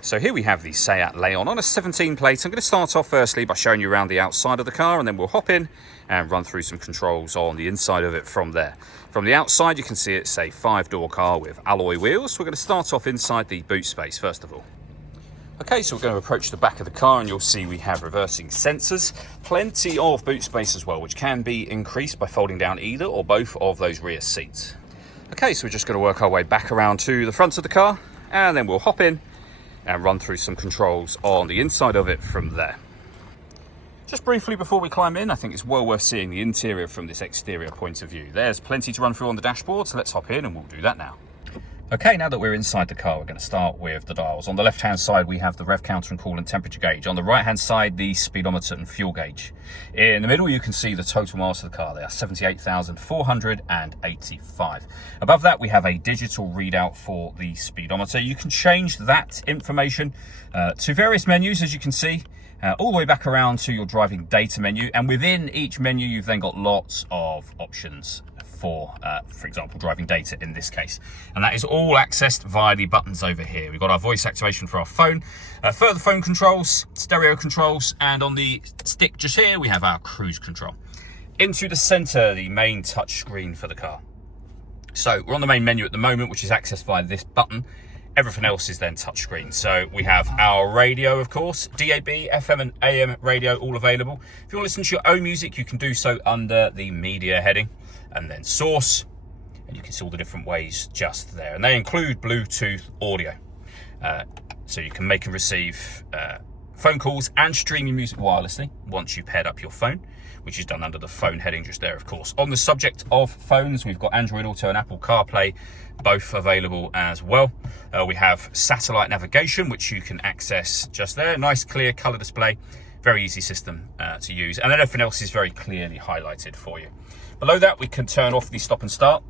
So here we have the Seat Leon on a 17 plate. I'm going to start off firstly by showing you around the outside of the car, and then we'll hop in and run through some controls on the inside of it from there. From the outside you can see it's a 5-door car with alloy wheels. We're going to start off inside the boot space first of all. Okay, so we're going to approach the back of the car and you'll see we have reversing sensors. Plenty of boot space as well, which can be increased by folding down either or both of those rear seats. Okay, so we're just going to work our way back around to the front of the car and then we'll hop in and run through some controls on the inside of it from there. Just briefly before we climb in, I think it's well worth seeing the interior from this exterior point of view. There's plenty to run through on the dashboard, so let's hop in and we'll do that now. Okay, now that we're inside the car, we're going to start with the dials. On the left-hand side, we have the rev counter and coolant temperature gauge. On the right-hand side, the speedometer and fuel gauge. In the middle, you can see the total miles of the car. They are 78,485. Above that, we have a digital readout for the speedometer. You can change that information to various menus, as you can see, all the way back around to your driving data menu. And within each menu, you've then got lots of options for example, driving data in this case. And that is all accessed via the buttons over here. We've got our voice activation for our phone, further phone controls, stereo controls, and on the stick just here, we have our cruise control. Into the center, the main touch screen for the car. So we're on the main menu at the moment, which is accessed via this button. Everything else is then touchscreen. So we have our radio, of course, DAB, FM and AM radio, all available. If you want to listen to your own music, you can do so under the media heading, and then source, and you can see all the different ways just there. And they include Bluetooth audio. So you can make and receive phone calls and stream your music wirelessly once you've paired up your phone, which is done under the phone heading just there, of course. On the subject of phones, we've got Android Auto and Apple CarPlay, both available as well. We have satellite navigation, which you can access just there. Nice, clear color display. Very easy system to use. And then everything else is very clearly highlighted for you. Below that, we can turn off the stop and start.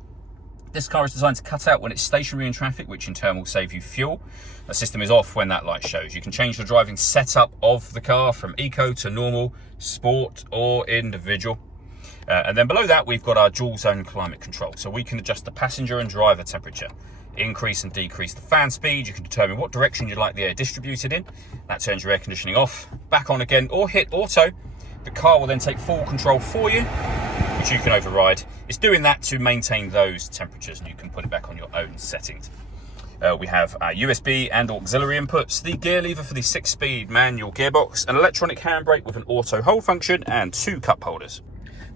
This car is designed to cut out when it's stationary in traffic, which in turn will save you fuel. The system is off when that light shows. You can change the driving setup of the car from eco to normal, sport or individual. And then below that, we've got our dual zone climate control. So we can adjust the passenger and driver temperature, increase and decrease the fan speed. You can determine what direction you'd like the air distributed in. That turns your air conditioning off, back on again, or hit auto. The car will then take full control for you, which you can override. It's doing that to maintain those temperatures, and you can put it back on your own settings. We have our USB and auxiliary inputs, the gear lever for the 6-speed manual gearbox, an electronic handbrake with an auto hold function, and 2 cup holders.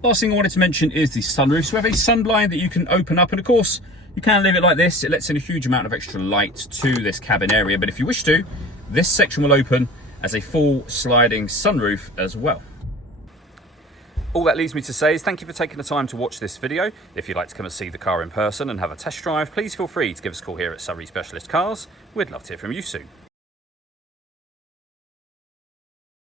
Last thing I wanted to mention is the sunroof. So we have a sun blind that you can open up, and of course, you can leave it like this. It lets in a huge amount of extra light to this cabin area, but if you wish to, this section will open as a full sliding sunroof as well. All that leaves me to say is thank you for taking the time to watch this video. If you'd like to come and see the car in person and have a test drive, please feel free to give us a call here at Surrey Specialist Cars. We'd love to hear from you soon.